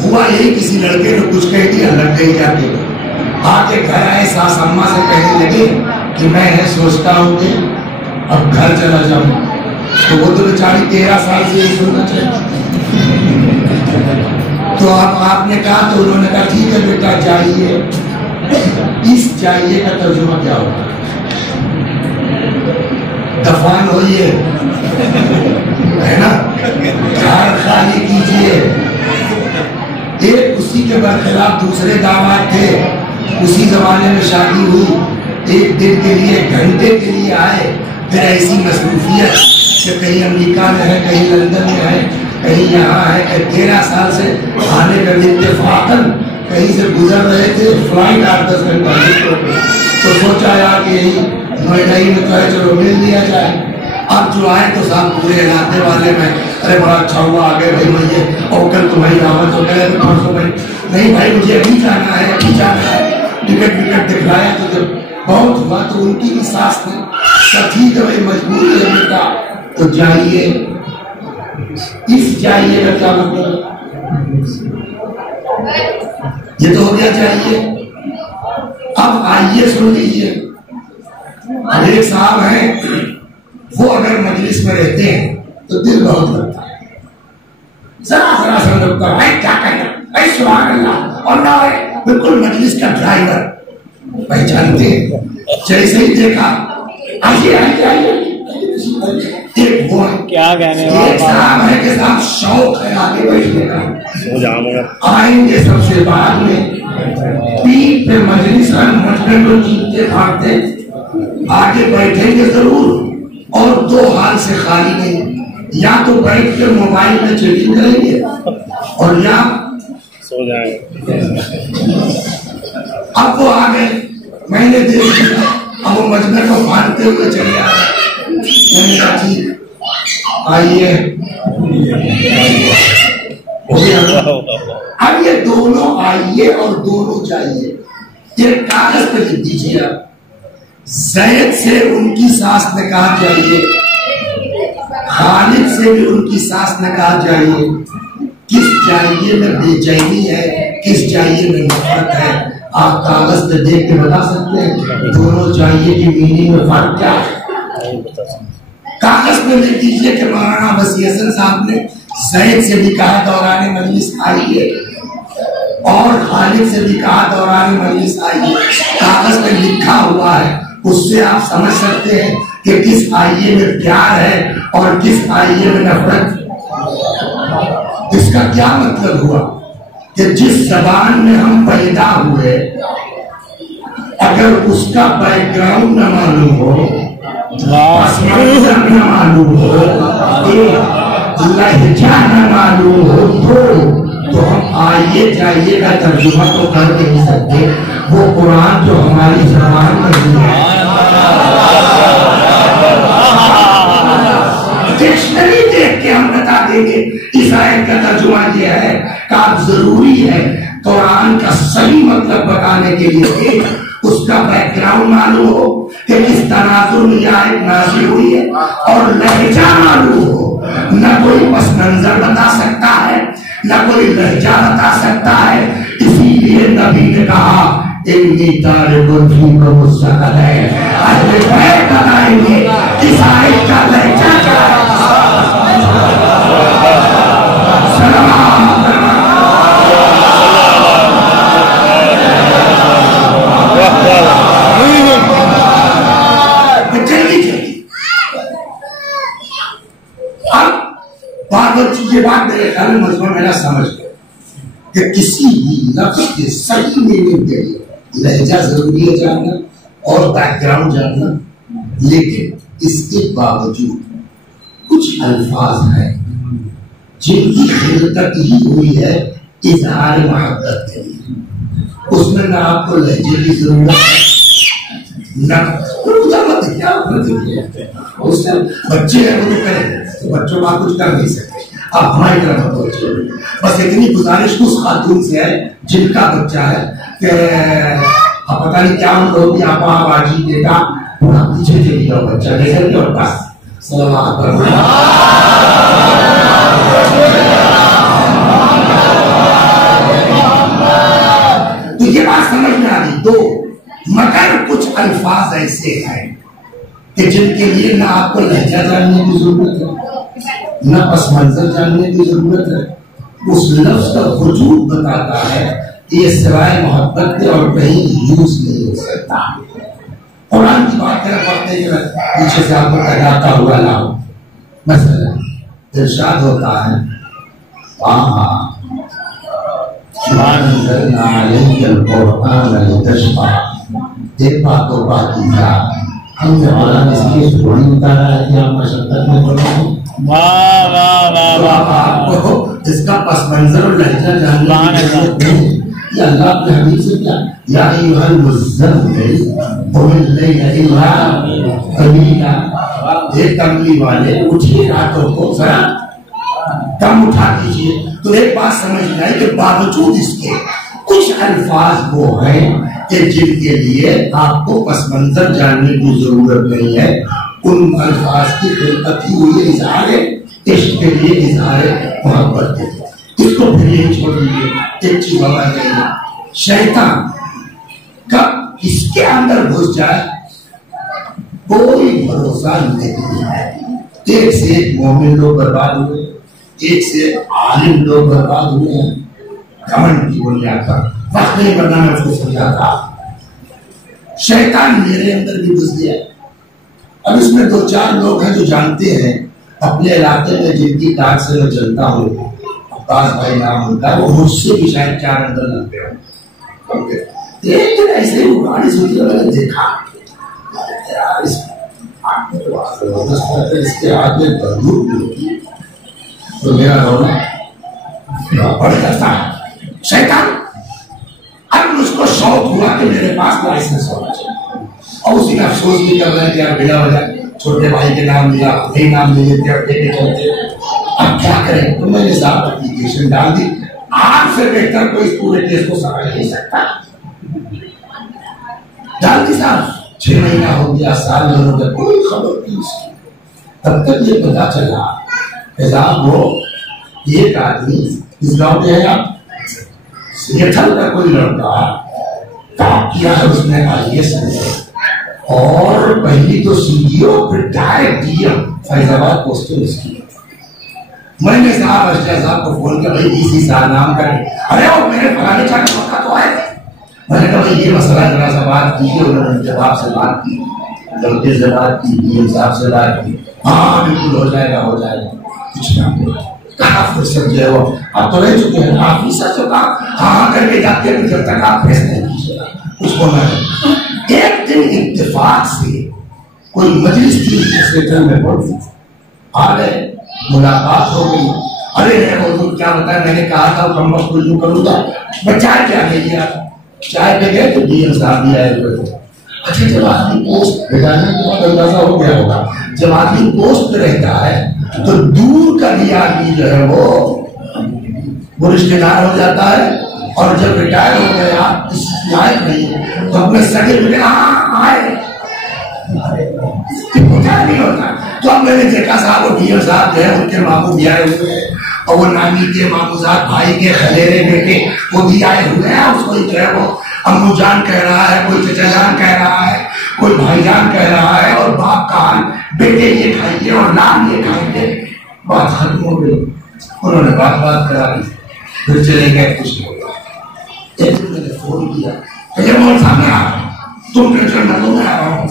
हुआ यही, किसी लड़के ने कुछ कह दिया, लग गई जाके आके घर आए, सास अम्मा से कहने लगे कि मैं सोचता हूँ कि अब घर चला जाऊं। तो वो तो बेचारी 13 साल से यही सुनना चाहिए। तो अब आपने कहा, तो उन्होंने कहा ठीक है बेटा जाइए। इस जाइए का तर्जुमा क्या होगा? दफान होइए, है ना, घर खाली कीजिए। एक उसी के बरखिलाफ दूसरे दामाद थे, उसी जमाने में शादी हुई, एक दिन के लिए, घंटे के लिए आए, फिर ऐसी मसरूफियत कि कहीं अमेरिका में है, कहीं लंदन में है, कहीं यहाँ है, कि 13 साल से आने का इत्तेफाकन कहीं से गुजर रहे थे, फ्लाइट 8-10 घंटा। तो सोचा यार कि यही नोएडा ही में तो है, चलो मिल लिया जाए। अब जो आए तो साहब पूरे इलाके वाले में, अरे बड़ा अच्छा हुआ आ गए भाई, मुझे और कल तुम्हारी दावत हो गए, तो परसों भाई नहीं भाई मुझे अभी जाना है, अभी जाना है, टिकट विकट दिखलाया। तो जब बहुत हुआ तो उनकी भी सास ने सखी जब मजबूरी है बेटा तो जाइए। इस जाइए का क्या मतलब? ये तो हो गया चाहिए। अब आइए सुन लीजिए, एक साहब हैं, वो अगर मजलिस में रहते हैं तो दिल बहुत लगता है, जरा सा लगता है क्या कहना, सुभान अल्लाह, और ना है बिल्कुल मजलिस का ड्राइवर, पहचानते हैं। जैसे ही देखा आइए आइए आइए, एक वो क्या कहने साहब है के साथ शौक है आगे बैठने का, आएंगे सबसे बाद में, पीठ पे मजलिस मजलिस जीतते भागते, आगे बैठेंगे जरूर, और दो हाल से खाली नहीं, या तो बैठ के मोबाइल में चैटिंग करेंगे और या सो जाएंगे। अब वो आ गए, मैंने देख लिया, अब वो मजमे को मानते हुए चले आ गए। मैंने कहा ठीक आइए, अब ये दोनों आइए और दोनों जाइए, ये कागज पे लिख दीजिए आप। जैद से उनकी सास ने कहा जाइए, खालिद से भी उनकी सास ने कहा जाइए। किस जाइए में बेचैनी है, किस जाइए में नफरत है, आप कागज पे देख के बता सकते हैं? दोनों जाइए की मीनिंग में फर्क क्या है? कागज पे लिख दीजिए कि मौलाना वसी हसन साहब ने जैद से भी कहा दौरान मजलिस आइए, और खालिद से भी कहा दौरान मजलिस आइए। कागज पे लिखा हुआ है, उससे आप समझ सकते हैं कि किस आइए में प्यार है और किस आइए में नफरत। इसका क्या मतलब हुआ कि जिस जबान में हम पैदा हुए, अगर उसका बैकग्राउंड न मालूम हो, न मालूम हो, लहजा न मालूम हो, तो हम आइए जाइए का तर्जुमा तो कर नहीं सकते। वो कुरान जो हमारी जबान में है, डिक्शनरी देख के हम बता देंगे इस आयत का तर्जुमा ये है कि आप जरूरी है कुरान का सही मतलब बताने के लिए उसका बैकग्राउंड मालूम हो कि किस तनाजुर में यह आयत नाज़िल हुई है, और लहजा मालूम हो। न कोई पस मंजर बता सकता है, न कोई लहजा बता सकता है। इसीलिए नबी ने कहा इन्नी तारिकुन फीकुम मुस्तक़ल है, अहले बैत बताएंगे इस आयत का लहजा क्या है। ये बात मेरे ख्याल में मजमून मेरा समझ गया कि किसी भी लफ्ज के सही मीनिंग के लिए लहजा जरूरी है जानना और बैकग्राउंड जानना, लेकिन इसके बावजूद कुछ अल्फाज हैं जिनकी खिलकत ही हुई है इजहार मोहब्बत के लिए, उसमें ना आपको लहजे की जरूरत है ना क्या। उससे बच्चे हैं वो तो करेंगे, तो बच्चों को आप कुछ कर नहीं सकते, आप हमारी तरह मत। बस इतनी गुजारिश उस खातून से है जिनका बच्चा है कि अब पता नहीं क्या लोग आप आजी बेटा पीछे चली जाओ, बच्चा जैसे कि और बस सलाम ऐसे हैं कि जिनके लिए ना आपको लहजा जानने की जरूरत है, ना पस मंजर जानने की जरूरत है। उस लफ्ज का वजूद बताता है कि ये सिवाय मोहब्बत के और कहीं यूज नहीं हो सकता। कुरान की बात करें पढ़ते कि पीछे से आपको टकराता हुआ लाओ, मसलन इरशाद होता है हमने कुरान इसलिए थोड़ी उतारा है कि आप मशक्कत में पढ़ो। वाह वाह वाह वाह, आपको इसका पस मंजर और लहजा जानने की जरूरत नहीं। ये अल्लाह अपने हबीब से क्या या अय्युहल मुज़्ज़म्मिल क़ुम अल-लैला इल्ला क़लीला, एक कमली वाले उठिए रातों को जरा कम उठा दीजिए। तो एक बात समझना है कि बावजूद इसके कुछ अल्फाज वो हैं कि जिनके लिए आपको पस मंजर जानने की जरूरत नहीं है। उन अल्फाज की दिलकती हुई इज़हार इश्क के लिए, इज़हार मोहब्बत के लिए। इसको फिर यही छोड़ दीजिए। एक चीज और कहेगा, शैतान कब इसके अंदर घुस जाए कोई भरोसा नहीं है। एक से एक मोमिन लोग बर्बाद हुए, एक से आलिम लोग बर्बाद हुए हैं घमंड की बुनियाद पर। वक्त नहीं करना, मैं उसको समझाता। शैतान मेरे अंदर भी घुस गया। अब इसमें 2-4 लोग हैं जो जानते हैं अपने इलाके में जिनकी दाग से मैं चलता हूँ, अब्बास भाई नाम होता है, वो मुझसे भी शायद 4 अंदर लगते हो। लेकिन ऐसे ही गाड़ी सुनती है, मैंने देखा यार इसके हाथ में बंदूक होगी तो मेरा रोना बढ़ जाता है। शैतान अब मुझको शौक हुआ कि मेरे पास लाइसेंस होना चाहिए, और उसी में अफसोस भी कर रहे हैं कि यार बिना वजह छोटे भाई के नाम लिया, नहीं नाम ले लेते और लेके चलते। अब क्या करें? तो मैंने साहब एप्लीकेशन डाल दी। आपसे बेहतर कोई इस पूरे केस को समझ नहीं सकता। डाल दी साहब, 6 महीना हो गया, साल में हो गया, कोई खबर नहीं उसकी। तब तक ये पता चला साहब वो एक आदमी इस गांव में है, आप सियाटल का कोई लड़का काम किया है उसने IAS में, और पहली तो CDO फिर डायरेक्ट DM फैजाबाद पोस्टल उसकी। मैंने साहब अर्शद साहब को फोन किया, भाई DC साहब नाम करें, अरे वो मेरे फलाने चाचा का तो है। मैंने कहा भाई ये मसला जरा सा बात कीजिए। उन्होंने जवाब से बात की, लड़के से बात की, DM साहब से बात की, हाँ बिल्कुल हो जाएगा हो जाएगा। कुछ ना कहा फुर्सत जो है वो आप तो रह चुके हैं, आप सच होगा हाँ करके जाते हैं, जब तक आप फैसले नहीं कीजिएगा कुछ होना है। एक दिन इत्तेफाक से कोई मजलिस थी सेंटर में पहुंची, आ गए, मुलाकात हो गई। अरे वो क्या बताया, मैंने कहा था कम वक्त कुछ करूंगा, मैं चाय क्या ले लिया, चाय पे गए तो DM साहब भी आए हुए। अच्छा जब आदमी पोस्ट भेजाने के बाद अंदाजा हो गया होगा, जब आदमी पोस्ट पे रहता है तो दूर का भी आदमी जो है वो रिश्तेदार हो जाता है, और जब रिटायर हो गए आप इस लायक नहीं तो अपने सगे मिले आए नहीं होता। तो अब मैंने देखा साहब वो DM साहब जो है उनके मामू भी आए हुए हैं, और वो नानी के मामूजात भाई के खलेरे बेटे वो भी आए हुए हैं। उसको जो है वो अम्मू जान कह रहा है, कोई चचा जान कह रहा है, कोई भाईजान कह रहा है, और बाप का हाल बेटे ये खाएंगे और नाम ये खाएंगे। बात खत्म हो गई, उन्होंने बात करा दी, फिर चले गए। कुछ नहीं हुआ। एक दिन मैंने फोन किया, मोहन साहब तुम टेंशन न लो, मैं आ रहा हूँ।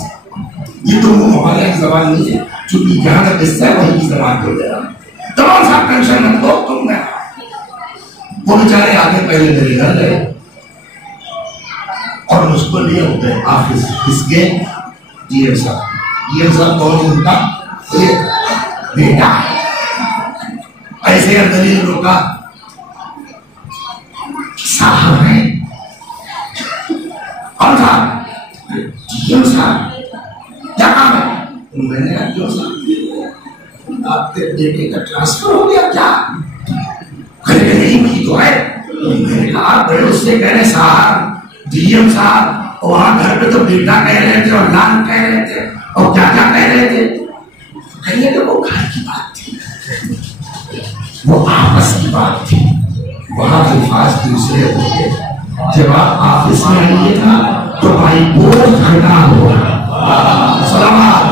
ये तो वो हमारे की जबान नहीं है, चूंकि जहां तक हिस्सा है वही की जबान हो जाएगा। तमाम साहब टेंशन न लो, तुम मैं। वो बेचारे आगे पहले मेरे घर गए और मुझको लिए होते ऑफिस इसके DM साहब कौन उनका बेटा ऐसे दलील रोका साहब है, और साहब DM साहब क्या काम है? मैंने कहा जो साहब आपके बेटे का ट्रांसफर हो गया क्या? अरे नहीं वही तो है। मैंने कहा बड़े उससे कह रहे साहब DM साहब वहां घर पे तो बेटा कह रहे थे और लाल कह रहे थे और क्या क्या कह रहे थे। कहने तो वो घर की बात थी, वो आपस की बात थी, वहां अल्फाज दूसरे होते। जब आप ऑफिस में आइए था तो भाई बहुत घटा होगा, सलामत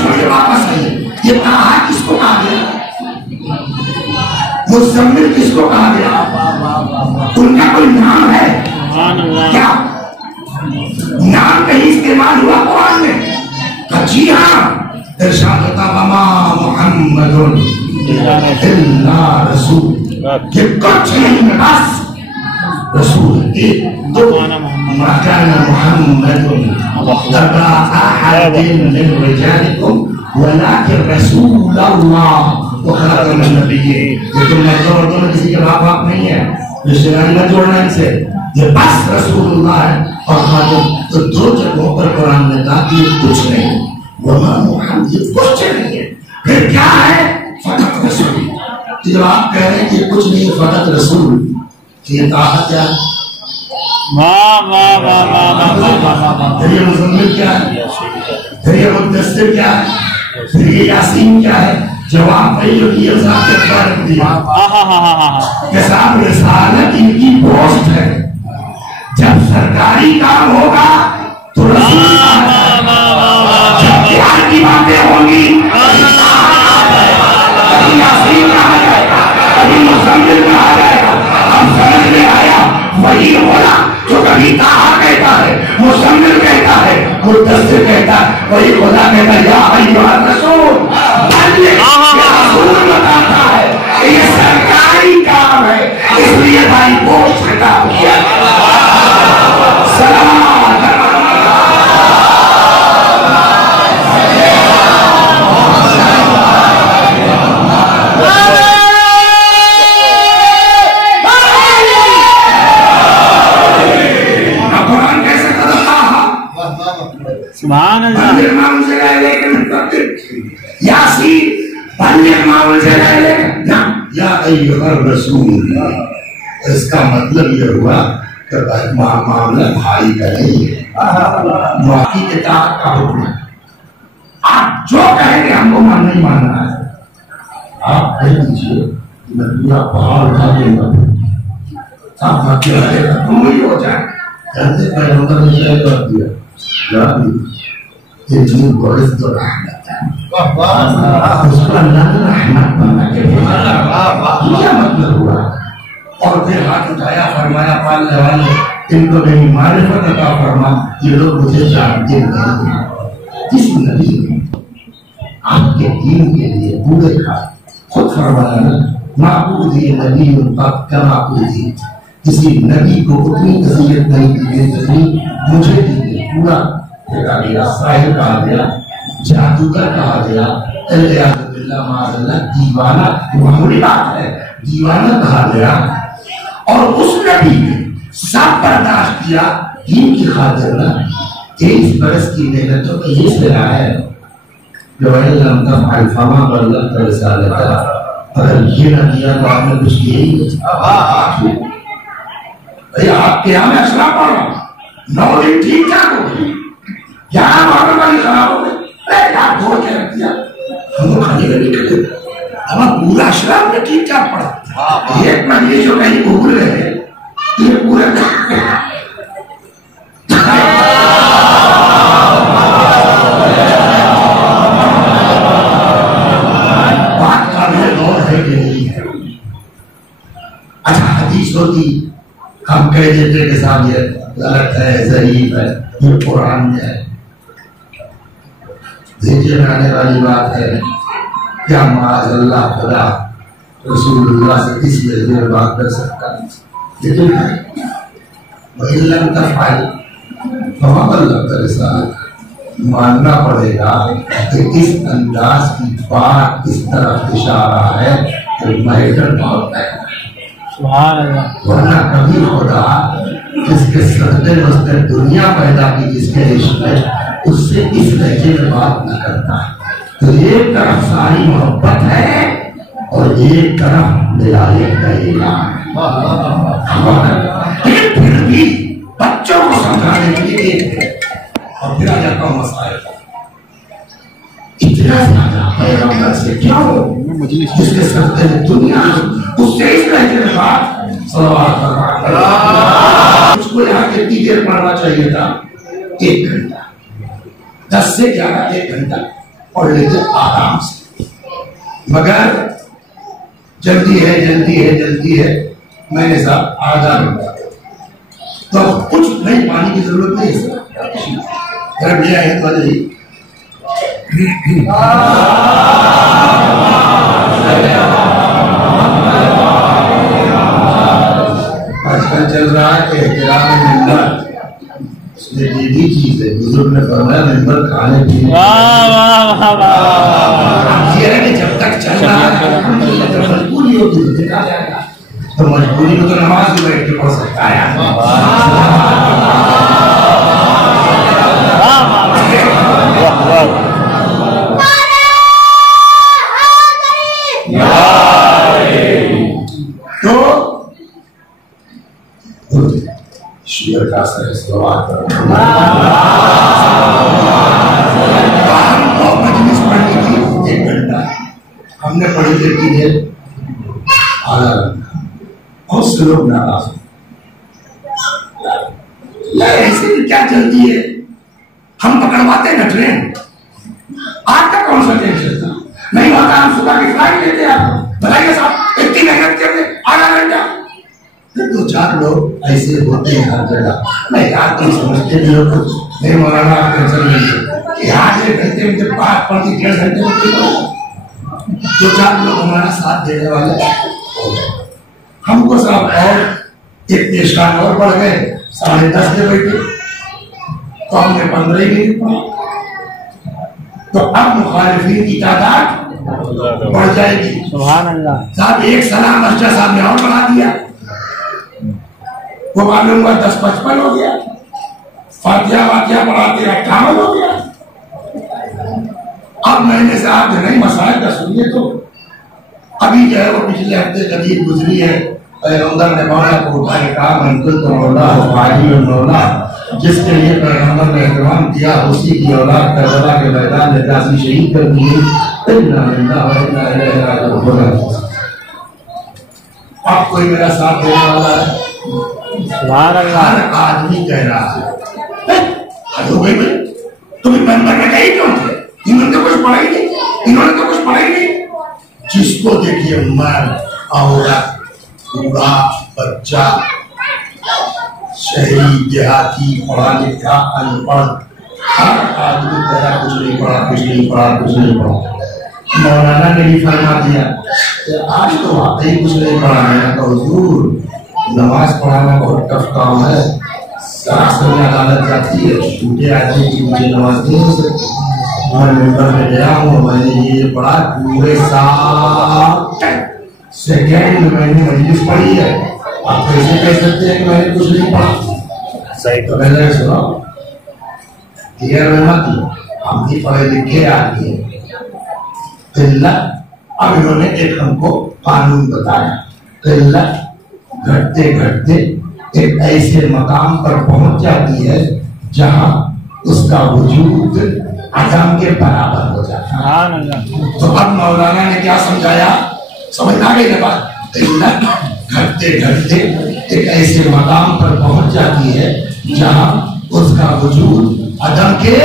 छोड़िए वापस आइए। ये कहा किसको कहा गया? मुज़म्मिल किसको कहा गया? उनका कोई नाम है क्या? नाम कहीं इस्तेमाल हुआ कुरान में? जी हाँ, इरशाद होता वमा मुहम्मदुन इल्ला रसूल, कि कुछ नहीं बस रसूल एक दो मकान मुहम्मदुन अबा अहदिन मिन रिजालिकुम वलाकिन रसूलल्लाह व खातमुन नबिय्यीन। ये तुम जोड़ दो, किसी के बाप बाप नहीं है, रिश्तेदारी मत जोड़ना इनसे, ये बस रसूलुल्लाह है और खातम। तो दो जगहों पर कुरान ने कहा कि कुछ नहीं, वमा मुहम्मद ये कुछ नहीं है, फिर क्या है? फकत रसूल। जब आप कह रहे हैं कि कुछ नहीं है फकत रसूल, ये कहा क्या? वाह वाह वाह वाह वाह। फिर ये मुज़म्मिल क्या है? फिर ये मुद्दस्सिर क्या है? फिर ये यासीन क्या है? जवाब वही जो कि साहब के बारे में दिया कि साहब रिसालत इनकी पोस्ट है, जब सरकारी काम होगा तो रसूल, जब प्यार की बातें होंगी कभी यासीन कहा जाएगा, कभी मुज़म्मिल कहा जाएगा। अब समझ में आया वही होला जो कभी कहा कहता है, मुज़म्मिल कहता है, मुद्दस्सिर कहता है, वही खुदा कहता है या अय्युहर रसूल। रसूल बताता है कि ये सरकारी काम है, इसलिए भाई पोस्ट खिताब किया। सुभान अल्लाह। यासीन या अय्युहर रसूल, इसका मतलब ये हुआ कि मामला भाई का नहीं है, बाकी किताब का हुक्म है। आप जो कहेंगे हमको नहीं मानना है, आप कह दीजिए मैं पूरा पहाड़ उठा दूंगा, आप बाकी रहेगा तुम ही हो जाए। कहते पैगंबर ने क्या कर दिया? ये जीव बरस तो रहमत है, उसको अल्लाह ने रहमत बना के क्या मतलब हुआ? और फिर हाथ उठाया, फरमाया पालने वाले इनको मेरी मारिफत अता फरमा, ये लोग मुझे जानते नहीं। जिस नबी ने आपके दीन के लिए पूरे खा खुद फरमाया ना, माबूद ये नबी का माबूद, किसी नबी को उतनी तस्वीर नहीं दी गई जितनी मुझे दी गई। पूरा गया, साहिर कहा गया, जादूगर कहा गया, दीवाना, मामूली बात है, दीवाना कहा गया। और उस नबी ने सब बर्दाश्त किया दीन की खातिर ना। 23 बरस की मेहनतों में ये सिला है जो अगर ये ना दिया तो आपने कुछ किया ही नहीं। आपके यहाँ में असला पड़ रहा 9 दिन ठीक ठाक हो गई, 11 बार वाली खराब हो गई, छोड़ के रख दिया, हम खाने लगे। अब पूरा अशराफ में ठीक ठाक पड़ा, एक महीने जो कहीं भूल रहे ये पूरा बात का दौर है कि नहीं है। अच्छा हदीस होती हम कह देते कि साहब ये गलत है, ज़ईफ़ है, ये कुरान में है। देखिए आने वाली बात है क्या माज़अल्लाह खुदा रसूलुल्लाह से किस में बात कर सकता है, लेकिन मानना पड़ेगा कि इस अंदाज की बात इस तरफ इशारा है कि मैटर बहुत है। वरना कभी खुदा जिसके सदमे वस्ते दुनिया पैदा की, जिसके इश्क है, उससे इस लहजे में बात न करता है। तो एक तरफ सारी मोहब्बत है और एक तरफ दिलाले का इलाज है। फिर भी बच्चों को समझाने के लिए और फिर आ जाता हूँ मसाइल इतना ज्यादा पैगंबर से क्यों, जिसके सदमे दुनिया उससे इस लहजे में बात उसको यहाँ कितनी देर पढ़ना चाहिए था? 1 घंटा, 10 से 11 1 घंटा पढ़ लेते आराम से। मगर जल्दी है जल्दी है जल्दी है, मैंने साहब आधा घंटा, तो कुछ नहीं, पानी की जरूरत नहीं है। भैया है तो आजकल चल रहा है कि एहतराम मेंबर, इसमें भी चीज है। बुजुर्ग ने फरमाया मेंबर खाने पीने जब तक चल रहा है तो मजबूरी होगी तो देखा जाएगा, तो मजबूरी में तो नमाज भी बैठ के पढ़ सकता है। तो ईश्वर का सलावत मजलिस पढ़ने की 1 घंटा, हमने पढ़ी देती है आधा घंटा। बहुत से लोग नाराज ऐसे भी क्या चलती है, हम पकड़वाते ना ट्रेन, आपका कौन सा टेंशन था? नहीं होता हम सुबह की फ्लाइट लेते, आप बताइए साहब इतनी मेहनत कर रहे आधा घंटा। 2-4 लोग ऐसे होते हैं हर जगह, मैं याद नहीं समझते भी लोग कुछ नहीं, मौलाना आप टेंशन नहीं, यहाँ 1 घंटे में जब बात पड़ती 1.5 घंटे में 2-4 लोग हमारा साथ देने वाले हो गए। हमको साहब और एक पेशकार और बढ़ गए, 10:30 में बैठे, तो हमने 15 ही मिनट पढ़ा। तो अब मुखालिफिन की तादाद बढ़ जाएगी। सुभान अल्लाह साहब, एक सलाम मास्टर साहब ने और बढ़ा दिया, वो मालूम हुआ 10-55 हो गया, फातिहा वातिहा पढ़ाते 58 हो गया। अब मैंने साहब नहीं मसाइल का सुनिए, तो अभी जो है वो पिछले हफ्ते कदीर गुजरी है, पैगंबर ने मौला को उठा के कहा मंकुल तो मौला हो वाजी और मौला, जिसके लिए पैगंबर ने एहतराम किया उसी की औलाद करबला के मैदान में गाजी शहीद कर दिए। अब कोई मेरा साथ देने वाला है? हर आदमी कह रहा है तुम्हें पैगंबर ने कही क्यों थे, इन्होंने तो कुछ पढ़ाई नहीं, इन्होंने तो कुछ पढ़ाई नहीं। जिसको देखिए मर्द औरत बूढ़ा बच्चा शहरी देहाती पढ़ा लिखा अनपढ़, हर आदमी तेरा कुछ नहीं पढ़ा कुछ नहीं पढ़ा कुछ नहीं पढ़ा। मौलाना ने भी फरमा दिया कि आज तो वाकई कुछ नहीं पढ़ा है, तो हुजूर नमाज पढ़ाना बहुत टफ काम है, सरासर में अदालत जाती है, छूटे आदमी की मुझे नमाज नहीं हो सकती। मैं मेंबर में गया हूँ, मैंने ये पढ़ा पूरे साल सेकेंड में मैंने मजलिस पढ़ी है, आप कैसे कह सकते हैं कि मैंने कुछ नहीं पढ़ा? सही तो मैंने सुना क्लियर में मत, हम भी पढ़े लिखे आदमी हैं। अब इन्होंने एक हमको कानून बताया, घटते घटते एक ऐसे मकाम पर पहुंच जाती है जहां उसका वजूद आदम के बराबर हो जाता है। तो अब मौलाना ने क्या समझाया, समझ आ गई ना बात? घटते घटते एक ऐसे मकाम पर पहुंच जाती है जहां उसका वजूद आदम के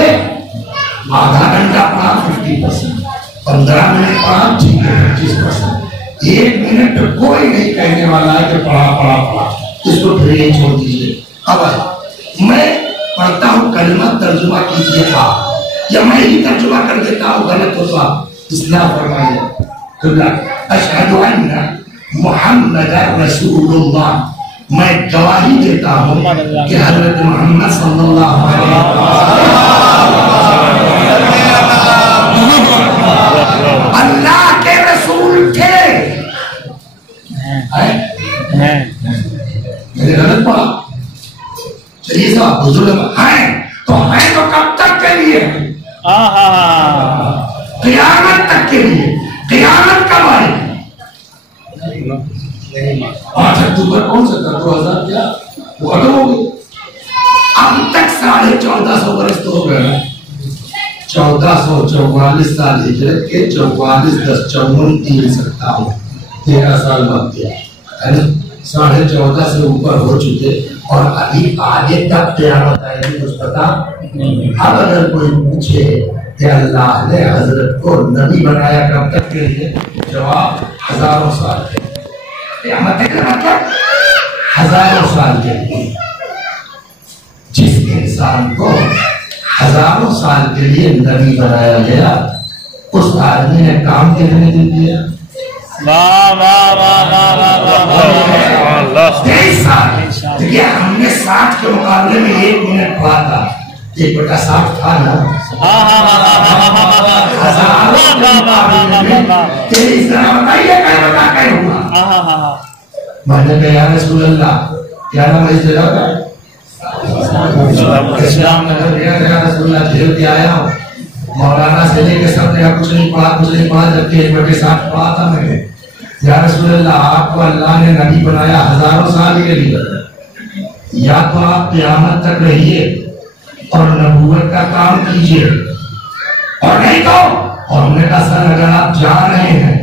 आधा घंटा पढ़ा 50%, 15 मिनट पढ़ा ठीक है 25%, 1 मिनट कोई नहीं कहने वाला है कि पढ़ा पढ़ा पढ़ा, इसको फिर ये छोड़ दीजिए। अब मैं पढ़ता हूँ, कलमा तर्जुमा कीजिए आप, या मैं ही तर्जुमा कर देता हूँ, गलत हो तो आप इस्लाह फरमाइए। अशहदु अन्ना मुहम्मदर रसूलुल्लाह, मैं गवाही देता हूँ कि हज़रत मोहम्मद सल्लल्लाहु अलैहि वसल्लम अल्लाह के रसूल थे। मैंने गलत पढ़ा? चलिए साहब बुजुर्ग हैं तो कब तक के लिए? क़यामत तक के लिए। क़यामत कब आएगी? 5 अक्टूबर कौन सा था? 2000 क्या वो खत्म हो गई। अब तक 1450 वर्ष तो हो गए। 1444 साल हिजरत के 44 10 54 3 57 13 साल बाद गया है ना। 14.5 से ऊपर हो चुके और अभी आगे तक क़यामत आएगी कुछ पता नहीं। अब अगर कोई पूछे कि अल्लाह ने हजरत को नबी बनाया कब तक के लिए, जवाब हजारों साल के लिए। क़यामत तक का मतलब हजारों साल के लिए। जिस इंसान को हजारों साल के लिए नबी बनाया गया उस आदमी ने काम कितने दिन किया? 23 साल। देखिए हमने 60 के मुकाबले में 1 मिनट पढ़ा था, 1/60 था ना। 23 बताइए क्या हुआ? मैंने कहा या रसूल अल्लाह, क्या नाम है इस जगह का? इस्लाम नगर गया रसूलुल्लाह, झेल के आया हूँ। मौलाना से लेके सब जगह कुछ नहीं पढ़ा, जबकि 1/60 पढ़ा था मैंने। या रसूलल्लाह, आपको अल्लाह ने नबी बनाया हजारों साल के लिए, या तो आप क़यामत तक रहिए और नबूवत का काम कीजिए, और नहीं तो हमने कहा सर अगर आप जा रहे हैं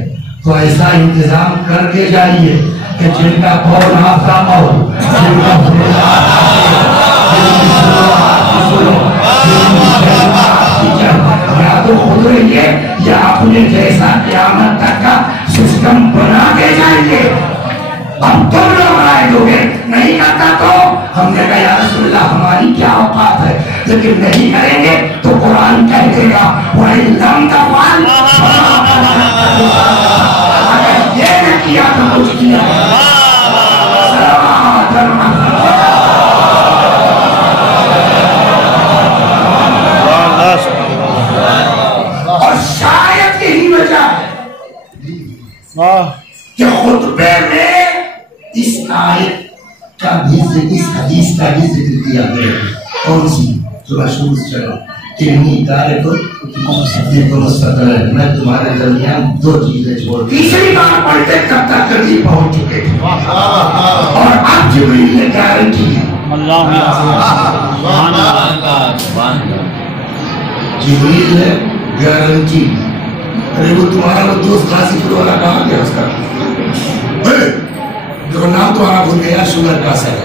तो ऐसा इंतजाम करके जाइए कि जिनका कौल आपका कौल, या तो खुद रहिए या अपने जैसा क़यामत तक का सिस्टम बना के जाएंगे। अब तुम लोग राय दोगे, नहीं आता तो हमने कहा या रसूलल्लाह हमारी क्या औकात है, लेकिन नहीं करेंगे तो कुरान कह देगा वही लम तफअल, अगर ये न किया तो कुछ किया। और शायद यही वजह है कि खुतबे में इस आयत का भी जिक्र, इस हदीस का भी जिक्र किया गया। कौन सी? जो मशहूर चलो मैं तुम्हारे दरमियान 2 चीजें छोड़, तीसरी बार पढ़ते तब तक करीब पहुंच चुके थे और अब जिब्रील ने गारंटी है। जिब्रील ने गारंटी। अरे वो तुम्हारा वो दोस्त गाजीपुर वाला कहाँ गया? उसका जो नाम तुम्हारा भूल गया, शुगर का सर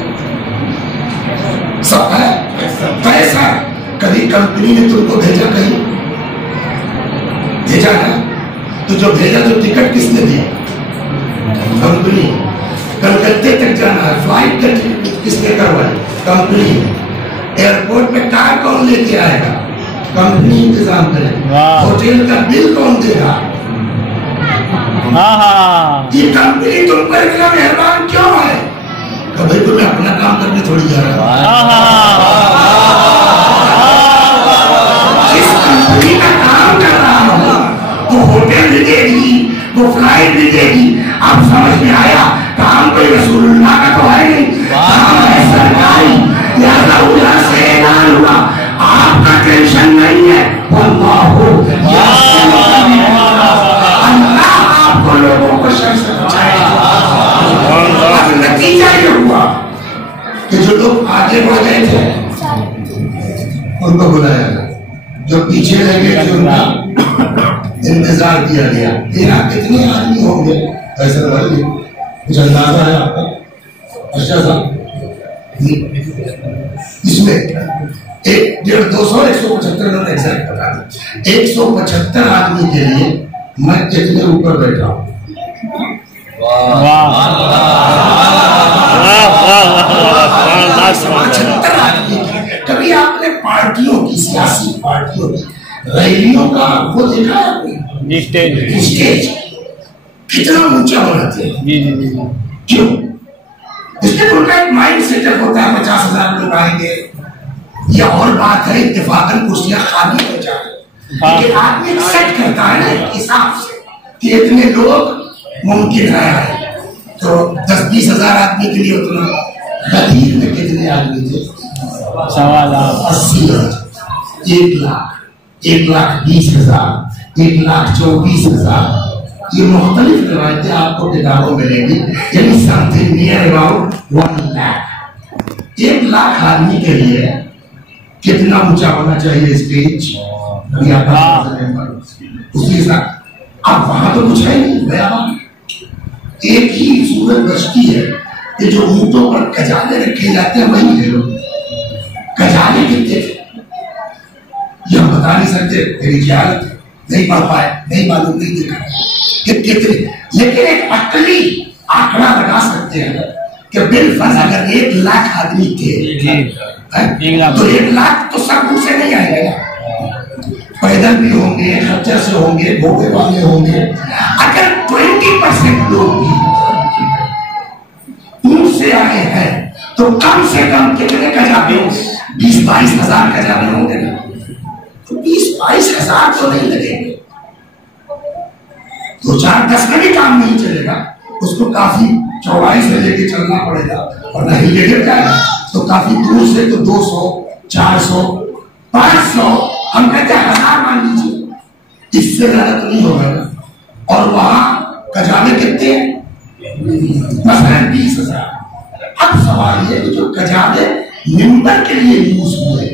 सब है पैसा। कभी कंपनी ने तुमको भेजा, कहीं भेजा ना? तो जो भेजा जो टिकट किसने दिया? कंपनी। कलकत्ते तक जाना है, फ्लाइट का टिकट किसने करवाई? कंपनी। एयरपोर्ट पे कार कौन लेके आएगा? कंपनी इंतजाम करेगी। होटल का बिल कौन देगा? ये कंपनी तुम पर इतना मेहरबान क्यों है? कभी तो मैं अपना काम करने थोड़ी जा रहा हूँ। जिस कंपनी का काम कर रहा हूँ वो होटल भी देगी, वो फ्लाइट भी देगी। अब समझ में आया काम कोई रसूलुल्लाह का तो है नहीं, काम है सरकारी। लिहाजा उधर से ऐलान हुआ आपका टेंशन नहीं है, अल्लाह आपको लोगों को शर से बचाएगा। नतीजा ये हुआ कि जो लोग आगे बढ़ गए थे उनको बुलाया गया, जो पीछे रह गए थे उनका इंतजार किया गया। तेरा कितने आदमी होंगे ऐसा बताइए, कुछ अंदाजा है आपका? अच्छा साहब, इसमें 150-200-175 इन्होंने एग्जैक्ट बता दिया। 175 आदमी के लिए मैं कितने ऊपर बैठा हूँ? 75 आदमी। कभी आपने पार्टियों की, सियासी पार्टियों की रैलियों का वो देखा है? स्टेज कितना ऊंचा बनाते हैं? क्यों? इसलिए उनका एक माइंड सेटअप होता है 50,000 लोग आएंगे। यह और बात है इत्तेफाकन कुर्सियां खाली हो जाए, लेकिन आदमी सेट करता है ना हिसाब से कि इतने लोग मुमकिन है। तो 10-20 हजार आदमी के लिए उतना। गदीर में कितने आदमी थे? 80,000, 1 लाख, 1,20,000, 1,24,000। ये मुख्तलिफ रिवायतें आपको किताबों में मिलेंगी, यानी something near about 1 lakh. 1 lakh आदमी के लिए कितना ऊंचा होना चाहिए स्टेज? उसी हिसाब। अब वहां तो कुछ है नहीं, बयान। एक ही सूरत बचती है कि जो ऊँटों पर खजाने रखे जाते हैं वही ले लो। खजाने कितने थे ये हम बता नहीं सकते, तेरी ख्याल नहीं पढ़ पाए, नहीं मालूम, नहीं देखा कि कितने, लेकिन एक अकली आंकड़ा लगा सकते हैं कि बिलफर्ज अगर 1 लाख आदमी थे तो 1 लाख तो सब मुंह से नहीं आएगा, पैदल भी होंगे, खच्चर से होंगे, घोड़े वाले होंगे। अगर 20% लोग भी मुंह से आए हैं तो कम से कम कितने खजाने होंगे? 20-22 हजार खजाने होंगे ना, तो 20-22 हजार तो नहीं लगेंगे, 2-4-10 में भी काम नहीं चलेगा, उसको काफी चौड़ाई से लेके चलना पड़ेगा, और नहीं लेके जाएगा तो काफी दूर से, तो 200, 400, 500, हम कहते हैं 1000 मान लीजिए, इससे ज्यादा तो नहीं होगा ना। और वहां खजाने कितने हैं? मसलन 20,000। अब सवाल ये कि जो खजाने मिंबर के लिए यूज हुए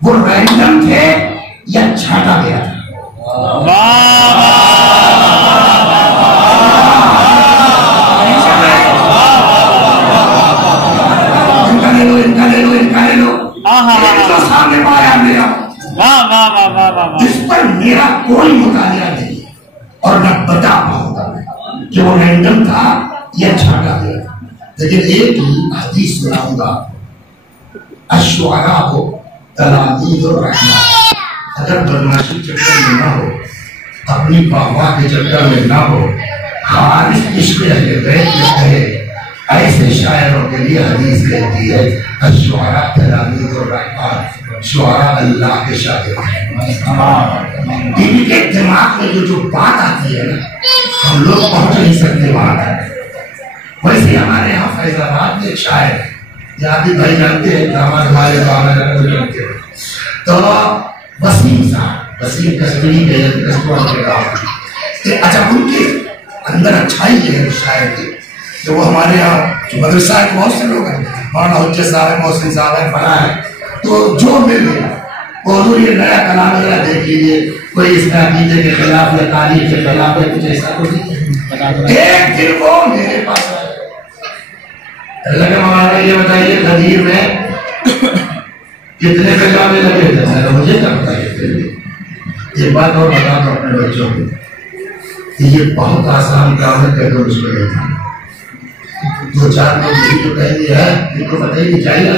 वो रैंडम थे या छाटा गया था? इनका ले लो तो सामने पाया मेरा, जिस पर मेरा कोई मुतालिया नहीं और न बता पाऊंगा कि वो रैंडम था या छाटा गया था। लेकिन एक ही हदीस सुनाऊंगा, अश्वारा हो तलामीज़ और रहमान, अगर बदमाशी चक्कर में ना हो, अपनी बाबा के चक्कर में ना हो, खालिस इश्क़ अहले बैत में कहे, ऐसे शायरों के लिए हदीस कहती है अश्वारा तलामीज़ और रहमान, शुआरा अल्लाह के शागिर्द। इनके दिमाग में जो बात आती है ना, हम लोग पहुंच नहीं सकते वहां तक। वैसे हमारे यहाँ फैजाबाद में एक शायर, यहाँ भी भाई जानते हैं, हमारे जानते हैं, तो वसीम साहब, वसीम कश्मीरी के, अच्छा उनके अंदर अच्छाई है शायर की, तो वो हमारे यहाँ जो मदरसा है बहुत से लोग हैं, मौलाना हुज्जत साहब है, मोहसिन साहब है, फला है, तो जो मिल गया वो ये नया कलाम वगैरह देख लीजिए, कोई इसका अकीदे के खिलाफ या तारीख के खिलाफ है, कुछ ऐसा कुछ नहीं। एक दिन वो मेरे पास लगे, मौलाना ये बताइए खदीर में कितने खजाने लगे थे? मुझे क्या बताइए। एक बात और बता दो अपने बच्चों को, ये बहुत आसान काम है, कह दो उसको नहीं था। 2-4 लोग तो कहेंगे है, इनको पता ही नहीं चाहिए,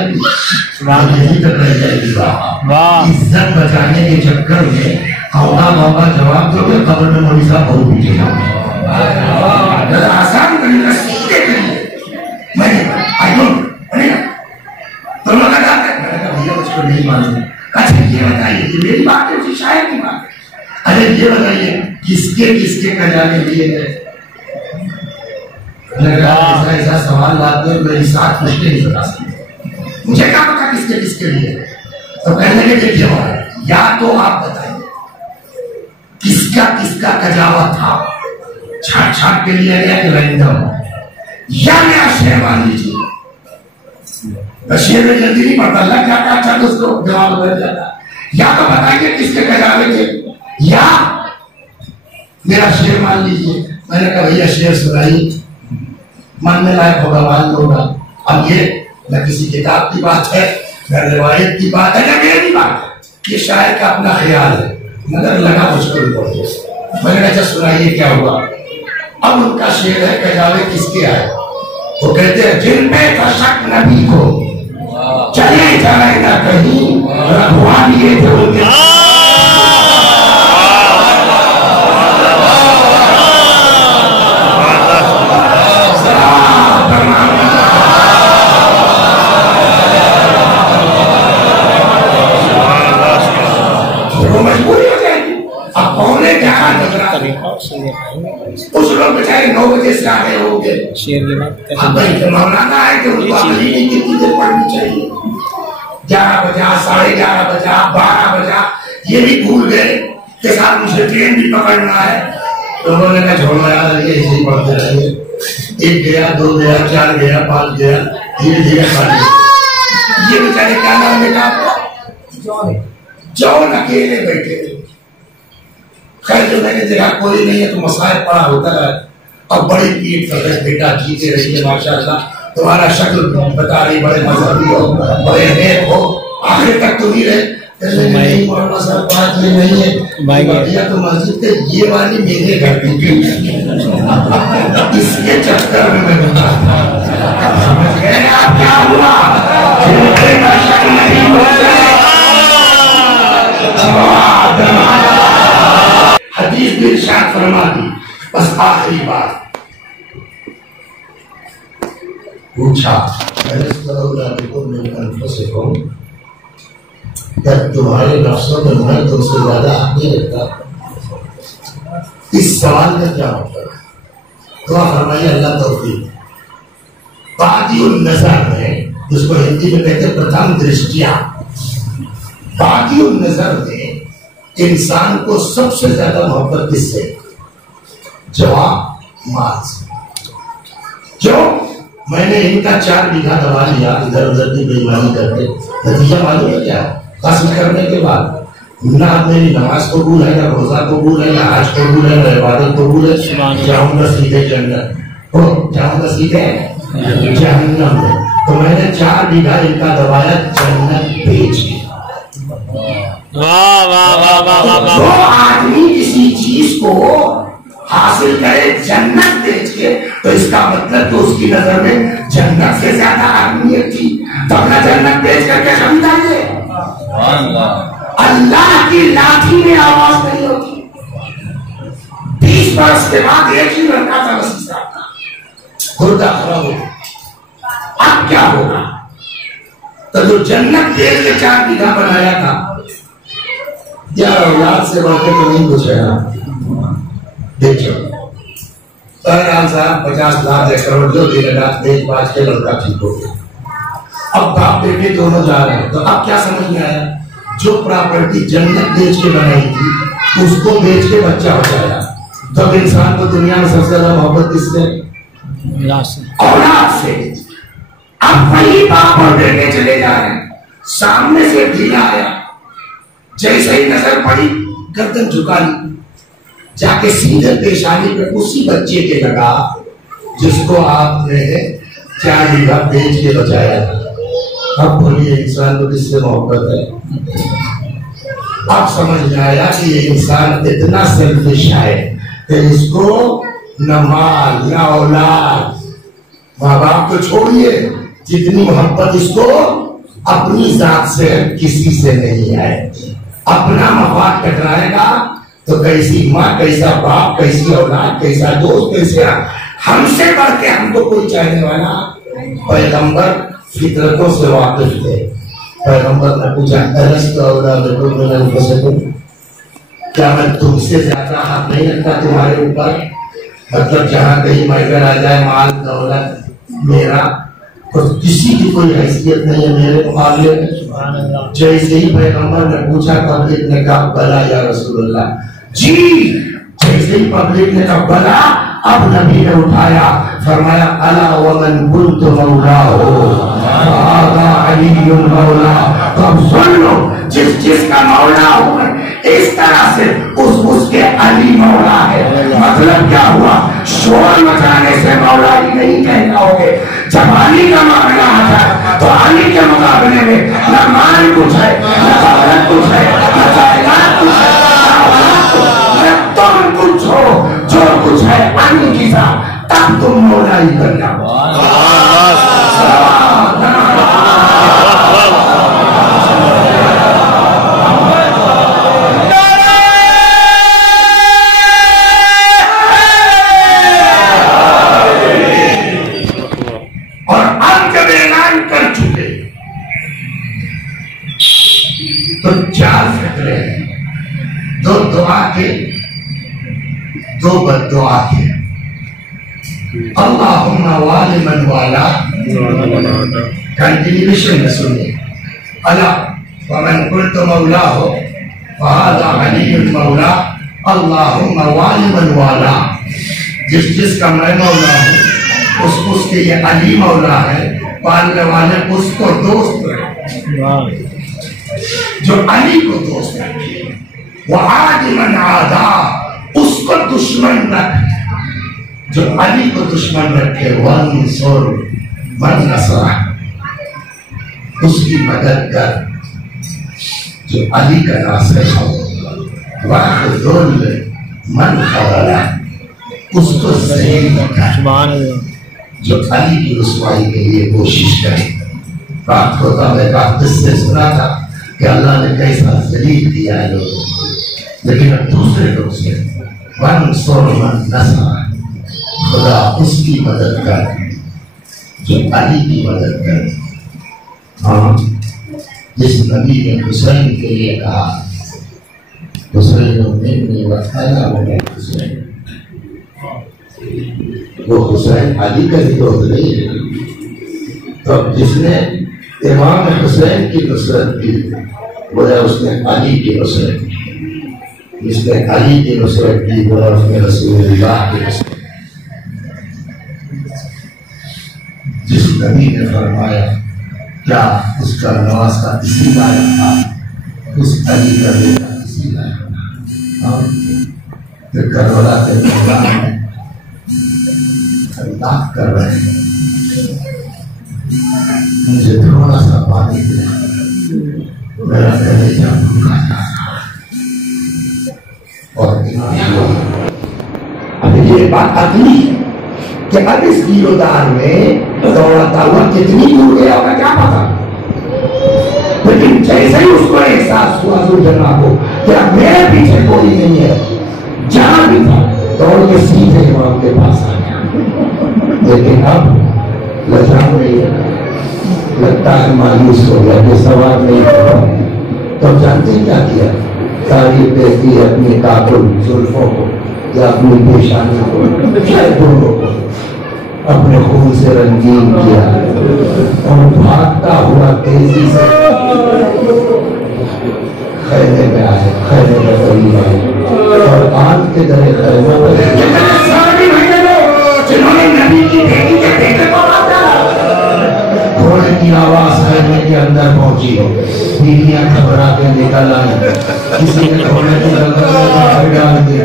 यही तक रह जाएगी। इज्जत बचाने के चक्कर में औला बाबा जवाब दोगे, खबर में मौलवी साहब बहुत पीछे आसान करेगा, सीधे करिए। तो लोग भैया उसको नहीं मालूम। अच्छा ये बताइए, ये मेरी बात है, शायद की बात है, अरे ये बताइए किसके किसके खजाने लिए गए? ऐसा सवाल लाते हैं, मेरी साथ मुझे नहीं बता सकते, मुझे क्या पता किसके किसके लिए। तो कहने के देखिए, या तो आप बताइए किसका किसका कजावा था, छाट छाट के लिए गया कि रैंडम, या नया शेर मान लीजिए, शेर में जल्दी नहीं पड़ता, लग जाता अच्छा तो उसको जवाब मिल जाता। या तो बताइए किसके कजावे थे, या मेरा शेर मान लीजिए। मैंने कहा भैया शेर सुनाइए, मन में लायक होगा मान होगा। अब ये न किसी किताब की बात है, न रिवायत की बात है, न मेरी बात है, ये शायर का अपना ख्याल है, मगर लगा मुझको रिपोर्ट। मैंने कहा सुनाइए क्या हुआ। अब उनका शेर है, कजावे किसके आए? वो कहते हैं जिन पे था शक नबी को, चले जाए ना कहीं, रखवा लिए थे उनके। कुछ लोग बेचारे 9 बजे से आ गए होंगे, मौलाना है कि उनको अगली नहीं कितनी देर पढ़नी चाहिए, 11 बजा, 11:30 बजा, 12 बजा, ये भी भूल गए कि साथ मुझे ट्रेन भी पकड़ना है। तो उन्होंने कहा छोड़ो यार, ये ऐसे ही पढ़ते रहेंगे, 1 गया, 2 गया, 4 गया, 5 गया, धीरे धीरे पढ़। ये बेचारे क्या नाम है आपका? जॉन अकेले बैठे। खैर जो मैंने देखा कोई नहीं है तो मसाइल पड़ा होता है, और बड़ी पीठ फटक बेटा जीते रहिए माशाल्लाह, तुम्हारा शक्ल बता रही बड़े मजहबी हो, बड़े नेक हो, आखिर तक तो नहीं रहे। नहीं मौलाना साहब बात ये नहीं है, भैया तो मस्जिद के ये वाली मेरे घर की थी, इसके चक्कर में मैं बता समझ गए आप क्या हुआ। हदीस भी इरशाद फरमा दी। बस आखिरी बात पूछा, तुम्हारे नफ्सों में मैं तुमसे ज्यादा हक नहीं रखता। इस सवाल में क्या मतलब है? दुआ फरमाइए अल्लाह तौफीक। बादियुन नजर में, जिसको हिंदी में कहते प्रथम दृष्टिया, बादियुन नजर में इंसान को सबसे ज्यादा मोहब्बत किससे? जवाब माल से। क्यों? मैंने इनका 4 बीघा दबा लिया इधर उधर की बेईमानी करके, नतीजा मालूम है क्या? हासिल करने के बाद ना मेरी नमाज कबूल है, ना रोजा कबूल है, ना हज कबूल है, ना इबादत कबूल है, जाऊंगा सीधे जन्नत, जाऊंगा सीधे जहन्नम में। तो मैंने 4 बीघा इनका दबाया जन्नत बेच के। जो आदमी किसी चीज को हासिल करे जन्नत बेच के, तो इसका मतलब तो उसकी नजर में जन्नत से ज्यादा अहमियत थी, तो अपना जन्नत बेच करके खरीदा ये। अल्लाह की लाठी में आवाज नहीं होती। 20 वर्ष के बाद एक ही लड़का था वसीम साहब का, गुर्दा खराब हो गया। अब क्या होगा? तो जो जन्नत बेच के 4 बीघा बनाया था, क्या औलाद से बढ़ के तो नहीं पूछेगा? देखो बहरहाल साहब 50 लाख करोड़ जो दिन रात बेच बाज के लड़का ठीक हो गया। अब बाप बेटे दोनों जा रहे हैं, तो अब क्या समझ में आया? जो प्रॉपर्टी जन्नत बेच के बनाई थी उसको बेच के बच्चा हो जाएगा। तब इंसान को दुनिया में सबसे ज्यादा मोहब्बत किससे? औलाद से। अब वही बाप और बेटे चले जा रहे हैं, सामने से ढीला आया, जैसे ही नजर पड़ी गर्दन झुका ली, जाके सीधे पेशानी पे उसी बच्चे के लगा जिसको आपने 4 बीघा बेच के बचाया था। अब बोलिए इंसान को किससे मोहब्बत है? अब समझ में आया कि ये इंसान इतना सेल्फिश है कि इसको न माल न औलाद, माँ बाप को छोड़िए, जितनी मोहब्बत इसको अपनी जात से किसी से नहीं है। अपना मफाद टकराएगा तो कैसी माँ, कैसा बाप, कैसी औलाद, कैसा दोस्त, कैसे हमसे बढ़ के हमको कोई चाहने वाला। पैगंबर फितरतों से वाकिफ थे। पैगंबर ने पूछा, क्या मैं तुमसे ज्यादा हक नहीं रखता तुम्हारे ऊपर? मतलब जहाँ कहीं मैगर आ जाए माल दौलत मेरा, तो किसी की कोई हैसियत नहीं है मेरे मुकाबले में। जैसे ही पैगंबर ने पूछा, पब्लिक ने कहा बला या रसूलुल्लाह जी। जैसे ही पब्लिक ने कहा बला, अब नबी ने उठाया, फरमाया अला वमन कुन्तु मौलाहु फादा अलीयुल मौला। तो अब सुन लो, जिसका मौला हूं इस तरह से उसके अली मौला है। मतलब क्या हुआ? शोर मचाने से मौला ही नहीं कहना होगे। जब अली का मामला आ जाए तो अली के मुकाबले में न माल कुछ है, न दौलत कुछ है, न जायदाद कुछ है, न तुम कुछ हो, जो कुछ है अली की साथ, तब तुम मौला ही बन जाओ। और अब जब ऐलान कर चुके तो 4 फतरे हैं, 2 दुआ के, 2 बद्दुआ के। अल्लाहुम्मा वाली मन वाला, कंटिन्यूएशन में सुनिए। अला वमन कुन्तु मौला हो फादा अलीयुल मौला, अल्लाहुम्मा वाली मन वाला। जिसका मैं मौला हूँ उसके ये अली मौला है, पालने वाले उसको दोस्त रहे, जो अली को दोस्त रखे। वह आदिमन आदा, उसको दुश्मन रखे, जो अली को दुश्मन रखे। वंसुर मन नसरा, उसकी मदद कर जो अली का नासिर हो। वख्ज़ुल मन खज़ला, उसको ज़लील कर जो अली की रुसवाई के लिए कोशिश करे। बात होता मैं किससे सुना था कि अल्लाह ने कैसा ज़लील किया है लोगों को, लेकिन अब दूसरे लोग से मन नसरा, खुदा उसकी मदद कर जो अली की मदद कर। हाँ, जिस नबी ने हुसैन के लिए कहा हुसैन वो हुसैन अली का ही दोस्त नहीं है। तो जिसने इमाम हुसैन की नुसरत की बोला उसने अली की नुसरत की, जिसने अली की नुसरत की बोला उसने रसूलुल्लाह की नुसरत। जिस नबी ने फरमाया क्या उसका नवासा इसी लायक था, उस अली का बेटा इसी लायक था। फिर करबला के मैदान में अल्लाह कर रहे हैं, मुझे थोड़ा सा पानी दिला, मेरा कलेजा भूखा था। और अब ये बात अगली कि अब इस गिरोदार में दौड़ता हुआ कितनी दूर गया होगा क्या पता, लेकिन जैसे ही उसको एहसास हुआ जुल्फिकार को कि अब मेरे पीछे कोई नहीं है, जहां भी था दौड़ के सीधे इमाम के पास आ गया। लेकिन अब लजा नहीं है, लगता है मायूस हो गया कि सवाल नहीं हुआ। तो जानते क्या किया, तारीफ देती है अपनी काकुल जुल्फों को या अपनी पेशानी को, शायद दोनों को अपने खून से रंगीन किया और भागता हुआ तेजी से खैमे में आए, खैमे में करीब आए और आग के दरे खैमे पर जिन्होंने नबी की बेटी के बेटे को मारा। घोड़े की आवाज खैमे के अंदर पहुंची, बीवियां घबरा के निकल आई, किसी ने घोड़े की गर्दन में डाल दी,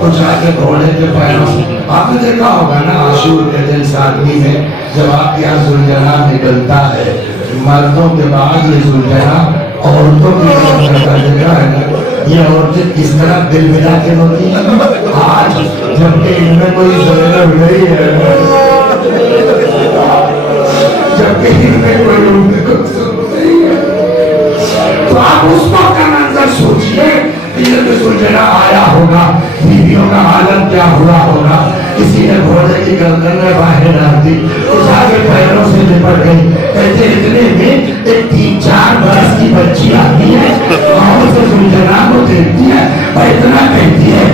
कुछ आके घोड़े के पैरों से। आपने देखा होगा ना आशूर के दिन सादगी में जब आपके यहाँ जुलझना निकलता है, मर्दों के बाद ये जुलझना औरतों की देखा है ना, ये औरतें किस तरह दिल मिला के होती है। आज जबकि इनमें कोई जरूरत नहीं है, जबकि इनमें कोई नहीं है, तो आप उस वक्त का मंजर सोचिए, जुलझना आया होगा, बीवियों का हालत क्या हुआ होगा। किसी ने घोड़े की गर्दन में बाहें डाल दी, उठा के पैरों से निपट गई। कहते इतने में एक 3-4 बरस की बच्ची आती है, से जुलझना को देखती है और इतना कहती है